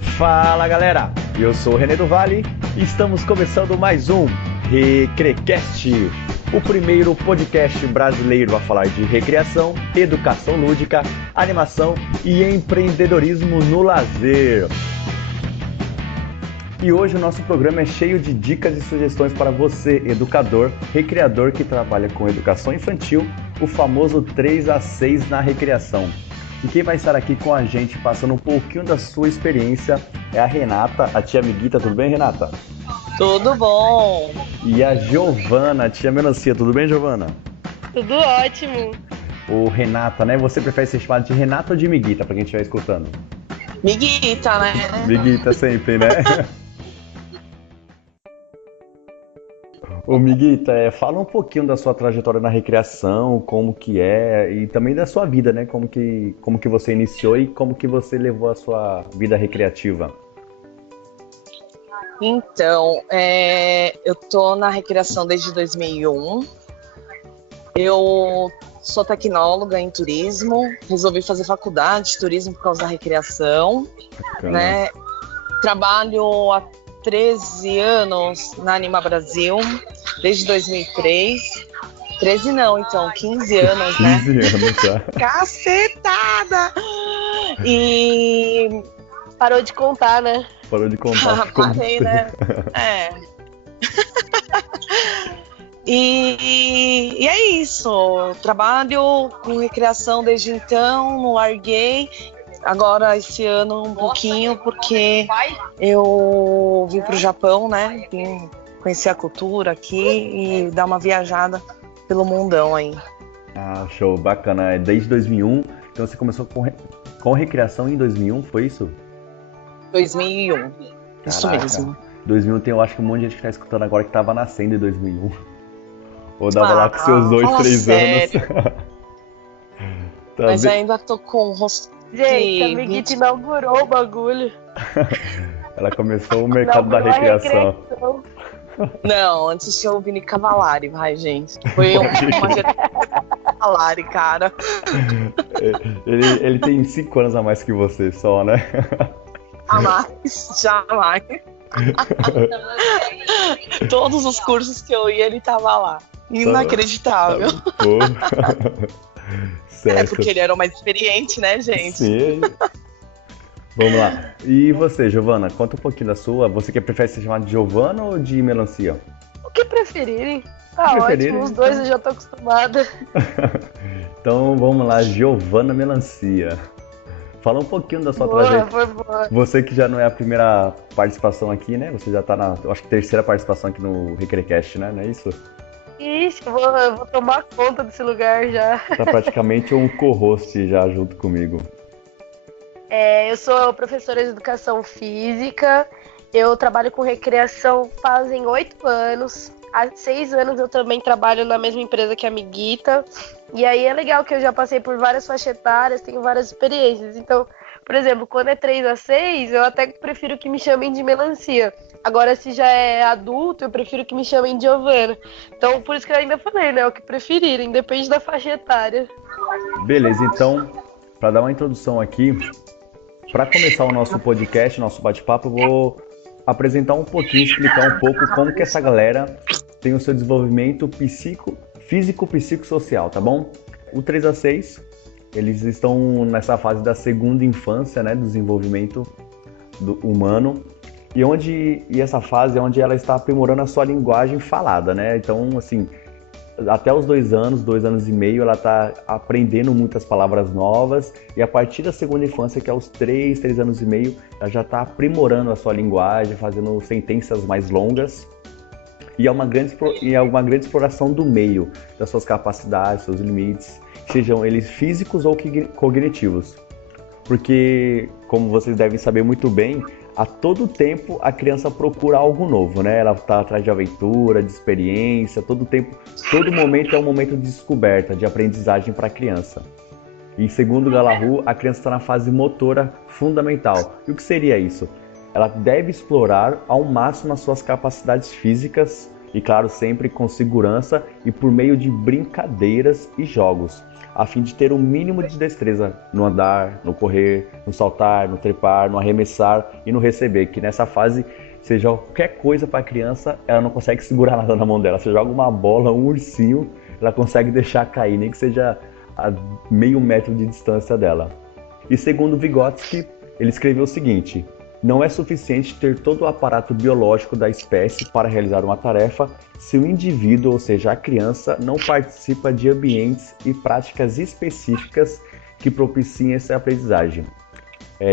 Fala galera, eu sou o René do Vale e estamos começando mais um Recrecast, o primeiro podcast brasileiro a falar de recreação, educação lúdica, animação e empreendedorismo no lazer. E hoje o nosso programa é cheio de dicas e sugestões para você, educador, recreador que trabalha com educação infantil, o famoso 3 a 6 na recreação. E quem vai estar aqui com a gente, passando um pouquinho da sua experiência, é a Renata, a tia Miguita. Tudo bem, Renata? Tudo bom. E a Giovana, a tia Melancia. Tudo bem, Giovana? Tudo ótimo. O Renata, né? Você prefere ser chamado de Renata ou de Miguita, pra quem estiver escutando? Miguita, né? Miguita sempre, né? Ô Miguita, fala um pouquinho da sua trajetória na recreação, como que é, e também da sua vida, né? Como que você iniciou e como que você levou a sua vida recreativa. Então, eu tô na recreação desde 2001. Eu sou tecnóloga em turismo, resolvi fazer faculdade de turismo por causa da recreação, né? Trabalho há 13 anos na Anima Brasil, desde 2003. 13 não, então, 15 anos, né? 15 anos já. Cacetada! E... Parou de contar, né? Parou de contar. Parei, né? E é isso. Trabalho com recreação desde então, não larguei. Agora, esse ano, um pouquinho, porque eu vim pro Japão, né? Vim conhecer a cultura aqui e dar uma viajada pelo mundão aí. Ah, show, bacana. Desde 2001, então você começou com recreação em 2001, foi isso? 2001, isso mesmo. 2001 tem, eu acho que um monte de gente que tá escutando agora que tava nascendo em 2001. Ou dava lá com seus 2, 3 anos. Tá Mas bem... ainda tô com o rosto. Gente, a Miguita inaugurou o bagulho. Ela começou o mercado da recreação. Não, antes tinha o Vini Cavalari, vai, gente. Foi uma Cavalari, cara. Ele tem 5 anos a mais que você só, né? Jamais. Todos os cursos que eu ia, ele tava lá. Inacreditável. Certo. É porque ele era o mais experiente, né, gente? Sim. Vamos lá. E você, Giovana, conta um pouquinho da sua. Você que prefere ser chamada de Giovana ou de Melancia? O que preferirem. Tá ótimo, os dois eu já tô acostumada. Então vamos lá, Giovana Melancia. Fala um pouquinho da sua trajetória. Boa. Você que já não é a primeira participação aqui, né? Você já tá na, eu acho que terceira participação aqui no Recrecast, né? Não é isso? Ixi, eu vou tomar conta desse lugar já. Tá praticamente um co-host já junto comigo. Eu sou professora de educação física. Eu trabalho com recreação fazem 8 anos. Há 6 anos eu também trabalho na mesma empresa que a Miguita. E aí é legal que eu já passei por várias faixas etárias, tenho várias experiências. Então, por exemplo, quando é 3 a 6, eu até prefiro que me chamem de Melancia. Agora, se já é adulto, eu prefiro que me chamem de Giovana. Então, por isso que eu ainda falei, né? O que preferirem, depende da faixa etária. Beleza, então, para dar uma introdução aqui, para começar o nosso podcast, nosso bate-papo, eu vou apresentar um pouquinho, explicar um pouco como que essa galera tem o seu desenvolvimento físico-psicossocial, tá bom? O 3 a 6, eles estão nessa fase da segunda infância, né, do desenvolvimento humano, e essa fase é onde ela está aprimorando a sua linguagem falada, né? Então, assim, até os 2 anos e meio, ela está aprendendo muitas palavras novas, e a partir da segunda infância, que é os 3 anos e meio, ela já está aprimorando a sua linguagem, fazendo sentenças mais longas, e é uma grande exploração do meio, das suas capacidades, seus limites, sejam eles físicos ou cognitivos. Porque, como vocês devem saber muito bem, a todo tempo a criança procura algo novo, né? Ela está atrás de aventura, de experiência, todo momento é um momento de descoberta, de aprendizagem para a criança. E segundo Galahu, a criança está na fase motora fundamental. E o que seria isso? Ela deve explorar ao máximo as suas capacidades físicas E claro, sempre com segurança e por meio de brincadeiras e jogos, a fim de ter um mínimo de destreza no andar, no correr, no saltar, no trepar, no arremessar e no receber, que nessa fase, você joga qualquer coisa para a criança, ela não consegue segurar nada na mão dela. Você joga uma bola, um ursinho, ela consegue deixar cair, nem que seja a meio metro de distância dela. E segundo Vygotsky, ele escreveu o seguinte: não é suficiente ter todo o aparato biológico da espécie para realizar uma tarefa se o indivíduo, ou seja, a criança, não participa de ambientes e práticas específicas que propiciem essa aprendizagem.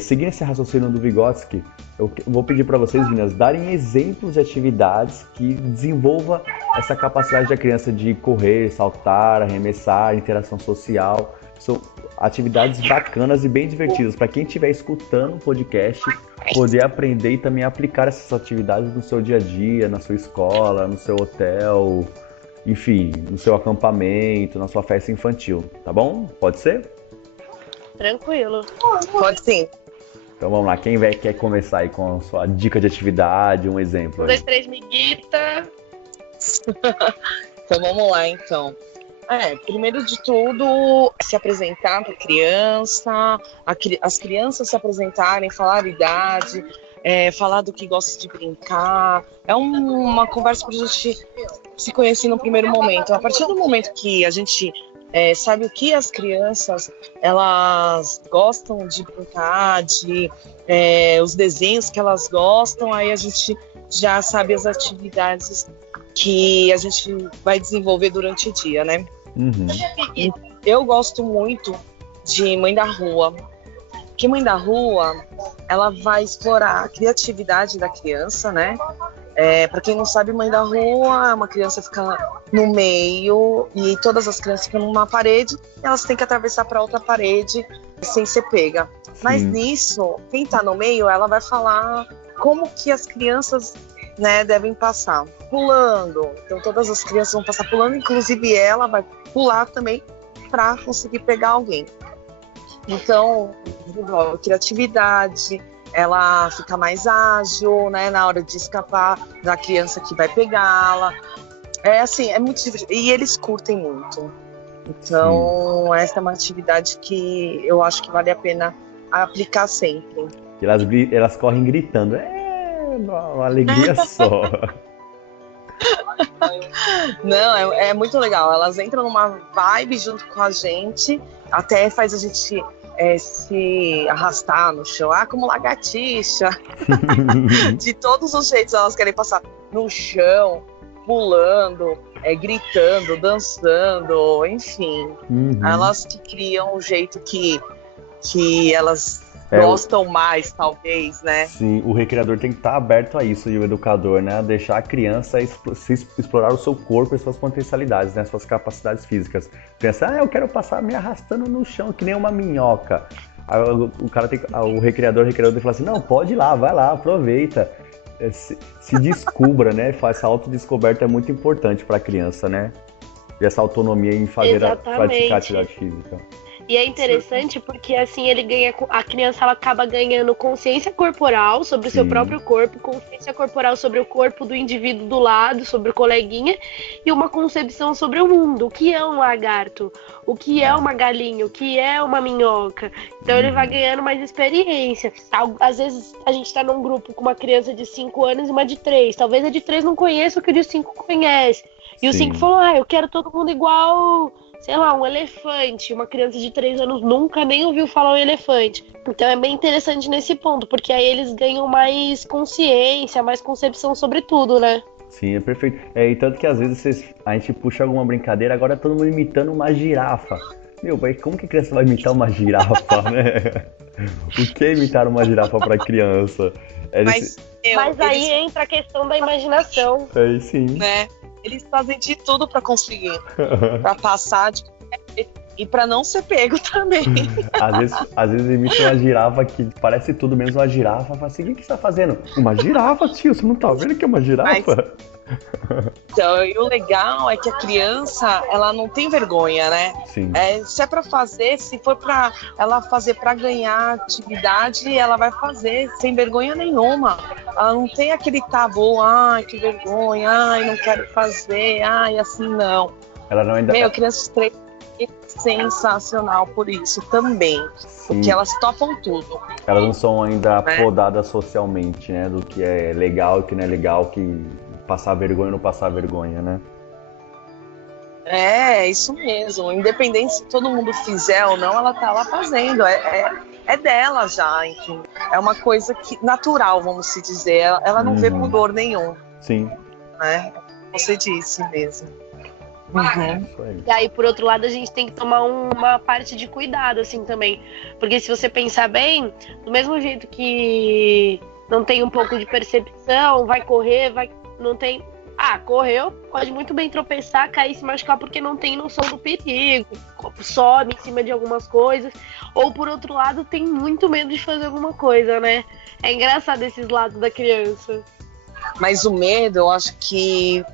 Seguindo esse raciocínio do Vygotsky, eu vou pedir para vocês, meninas, darem exemplos de atividades que desenvolva essa capacidade da criança de correr, saltar, arremessar, interação social. São atividades bacanas e bem divertidas para quem estiver escutando o podcast poder aprender e também aplicar essas atividades no seu dia a dia, na sua escola, no seu hotel, enfim, no seu acampamento, na sua festa infantil, tá bom? Pode ser? Tranquilo. Pode sim. Então vamos lá, quem quer começar aí com a sua dica de atividade, um exemplo aí? 1, 2, 3, miguita. Então vamos lá, então. Primeiro de tudo, se apresentar para a criança, as crianças se apresentarem, falar a idade, falar do que gosta de brincar. É uma conversa para a gente se conhecer no primeiro momento. A partir do momento que a gente sabe o que as crianças elas gostam de brincar, os desenhos que elas gostam, aí a gente já sabe as atividades que a gente vai desenvolver durante o dia, né? Uhum. Eu gosto muito de Mãe da Rua, porque Mãe da Rua ela vai explorar a criatividade da criança, né? Para quem não sabe, Mãe da Rua, uma criança fica no meio e todas as crianças ficam numa parede, e elas têm que atravessar para outra parede sem ser pega. Sim. Mas nisso, quem está no meio, ela vai falar como que as crianças, né, devem passar, pulando. Então todas as crianças vão passar pulando, inclusive ela vai pular também para conseguir pegar alguém. Então, criatividade, ela fica mais ágil, né, na hora de escapar da criança que vai pegá-la. É muito divertido. E eles curtem muito. Então, sim, essa é uma atividade que eu acho que vale a pena aplicar sempre. Elas correm gritando. Uma alegria só. Não, é muito legal. Elas entram numa vibe junto com a gente, até faz a gente se arrastar no chão, como lagartixa. De todos os jeitos elas querem passar no chão, pulando, gritando, dançando, enfim. Uhum. Elas que criam o jeito que elas gostam mais, talvez, né? Sim, o recreador tem que estar aberto a isso, e o educador, né? Deixar a criança explorar o seu corpo e suas potencialidades, né? Suas capacidades físicas. Pensar, eu quero passar me arrastando no chão, que nem uma minhoca. Aí o recreador tem que falar assim, não, pode ir lá, vai lá, aproveita. Se descubra, né? Essa autodescoberta é muito importante para a criança, né? E essa autonomia em praticar atividade física. E é interessante porque assim a criança ela acaba ganhando consciência corporal sobre o seu próprio corpo, consciência corporal sobre o corpo do indivíduo do lado, sobre o coleguinha, e uma concepção sobre o mundo. O que é um lagarto? O que é uma galinha? O que é uma minhoca? Então ele vai ganhando mais experiência. Às vezes a gente está num grupo com uma criança de 5 anos e uma de 3. Talvez a de 3 não conheça o que o de 5 conhece. E o 5 falou, eu quero todo mundo igual, sei lá, um elefante. Uma criança de 3 anos nunca nem ouviu falar um elefante. Então é bem interessante nesse ponto, porque aí eles ganham mais consciência, mais concepção sobre tudo, né? Sim, é perfeito. E tanto que às vezes a gente puxa alguma brincadeira, agora todo mundo imitando uma girafa. Meu, como que a criança vai imitar uma girafa, né? O que é imitar uma girafa para criança? Mas aí entra a questão da imaginação. Sim. Né? Eles fazem de tudo para conseguir, para passar E pra não ser pego também. Às vezes imita uma girafa que parece tudo menos uma girafa. Fala assim, o que você tá fazendo? Uma girafa, tio, você não tá vendo que é uma girafa? Então, e o legal é que a criança, ela não tem vergonha, né? Sim. Se é pra fazer, se for pra ela fazer pra ganhar atividade, ela vai fazer sem vergonha nenhuma. Ela não tem aquele tabu, ai, que vergonha, ai, não quero fazer, ai, assim não. Ela não ainda... Meu, crianças 3 é sensacional por isso também. Sim. Porque elas topam tudo. Elas não são ainda podadas socialmente, né? Do que é legal e o que não é legal, que passar vergonha ou não passar vergonha, né? É, isso mesmo. Independente se todo mundo fizer ou não, ela tá lá fazendo. É dela já, enfim. É uma coisa natural, vamos se dizer. Ela não vê pudor nenhum. Sim. Né? Você disse mesmo. E aí, por outro lado, a gente tem que tomar uma parte de cuidado, assim, também. Porque se você pensar bem, do mesmo jeito que não tem um pouco de percepção, vai correr, não tem... correu, pode muito bem tropeçar, cair, se machucar porque não tem noção do perigo, sobe em cima de algumas coisas, ou por outro lado tem muito medo de fazer alguma coisa, né? É engraçado esses lados da criança. Mas o medo, eu acho que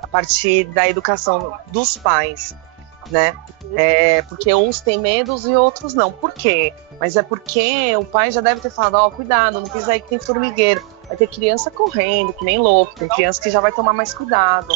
a partir da educação dos pais, né? Porque uns têm medos e outros não. Por quê? Mas é porque o pai já deve ter falado, cuidado, não pisa aí que tem formigueiro. Vai ter criança correndo, que nem louco. Tem criança que já vai tomar mais cuidado.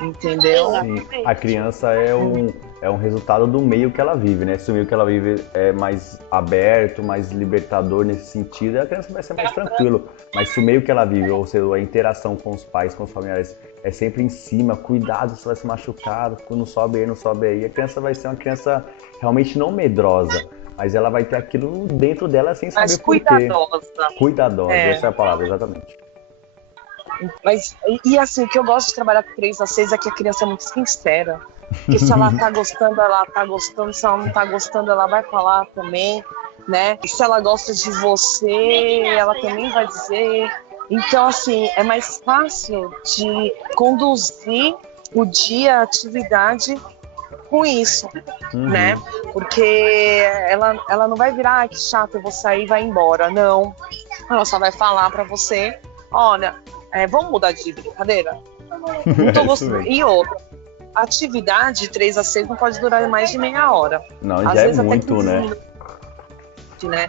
Entendeu? Sim. A criança é um resultado do meio que ela vive, né? Se o meio que ela vive é mais aberto, mais libertador nesse sentido, a criança vai ser mais tranquilo. Mas se o meio que ela vive, ou seja, a interação com os pais, com os familiares, é sempre em cima, cuidado, você vai se machucar, não sobe aí, não sobe aí. A criança vai ser uma criança realmente não medrosa, mas ela vai ter aquilo dentro dela sem saber por quê. Cuidadosa, essa é a palavra, exatamente. Mas, e assim, o que eu gosto de trabalhar com 3 a 6 é que a criança é muito sincera. Porque se ela tá gostando, ela tá gostando. Se ela não tá gostando, ela vai falar também, né? E se ela gosta de você, ela também vai dizer. Então, assim, é mais fácil de conduzir o dia, a atividade com isso, né? Porque ela não vai virar, que chato, eu vou sair e vai embora. Não. Ela só vai falar pra você, olha, vamos mudar de brincadeira? Não tô gostando. E outra, atividade 3 a 6 não pode durar mais de meia hora. Não, às já vezes é até muito, 15 né? minutos, né?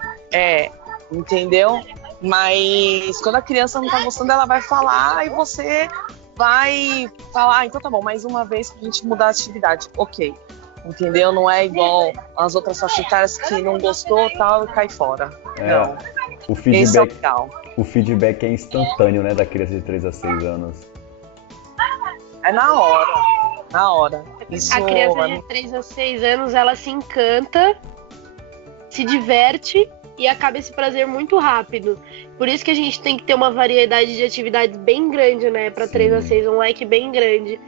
Entendeu? Mas quando a criança não tá gostando, ela vai falar e você vai falar, então tá bom, mais uma vez pra gente mudar a atividade. Ok. Entendeu? Não é igual as outras faixa etárias que não gostou, tal, e cai fora. Não. O feedback é instantâneo, né, da criança de 3 a 6 anos. É na hora. Isso, a criança de 3 a 6 anos, ela se encanta, se diverte e acaba esse prazer muito rápido. Por isso que a gente tem que ter uma variedade de atividades bem grande, né, para 3 a 6, um leque bem grande.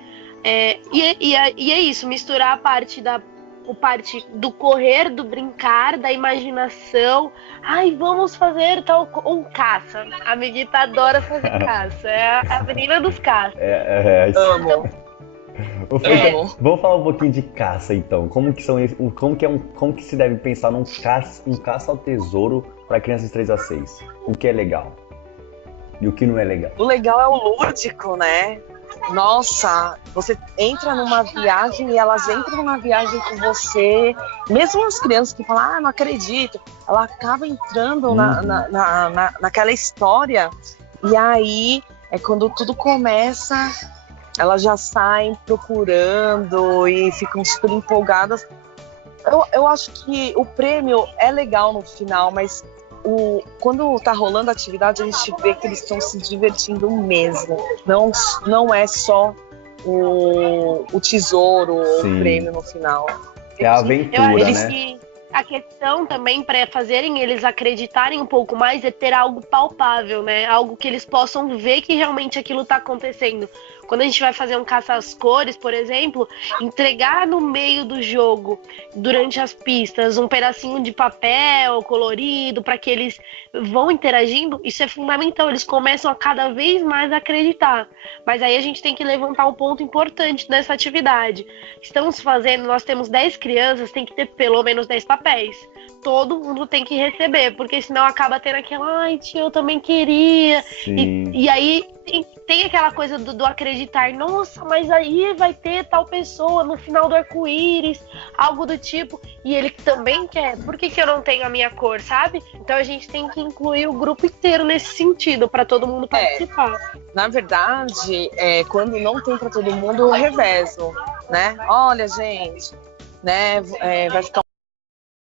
E é isso, misturar a parte do correr, do brincar, da imaginação. Ai, vamos fazer tal caça. A amiguita adora fazer caça. É a menina dos caças. Amo. Vamos falar um pouquinho de caça, então. Como que se deve pensar num caça ao tesouro para crianças de 3 a 6? O que é legal e o que não é legal? O legal é o lúdico, né? Nossa, você entra numa viagem e elas entram numa viagem com você. Mesmo as crianças que falam, não acredito, ela acaba entrando naquela história. E aí é quando tudo começa, elas já saem procurando e ficam super empolgadas. Eu acho que o prêmio é legal no final, mas quando tá rolando a atividade, a gente vê que eles estão se divertindo mesmo. Não é só o tesouro ou o prêmio no final. É a aventura, né? a questão também para fazerem eles acreditarem um pouco mais é ter algo palpável, né? Algo que eles possam ver que realmente aquilo está acontecendo. Quando a gente vai fazer um caça às cores, por exemplo, entregar no meio do jogo, durante as pistas, um pedacinho de papel colorido para que eles vão interagindo, isso é fundamental. Eles começam a cada vez mais acreditar. Mas aí a gente tem que levantar um ponto importante nessa atividade. Estamos fazendo, nós temos 10 crianças, tem que ter pelo menos 10 papéis. Todo mundo tem que receber, porque senão acaba tendo aquela, ai, tia, eu também queria. E aí tem aquela coisa do acreditar, nossa, mas aí vai ter tal pessoa no final do arco-íris, algo do tipo, e ele também quer, por que eu não tenho a minha cor, sabe? Então a gente tem que incluir o grupo inteiro nesse sentido, para todo mundo participar. Na verdade, quando não tem para todo mundo, eu revezo, né? Olha, gente, né, vai ficar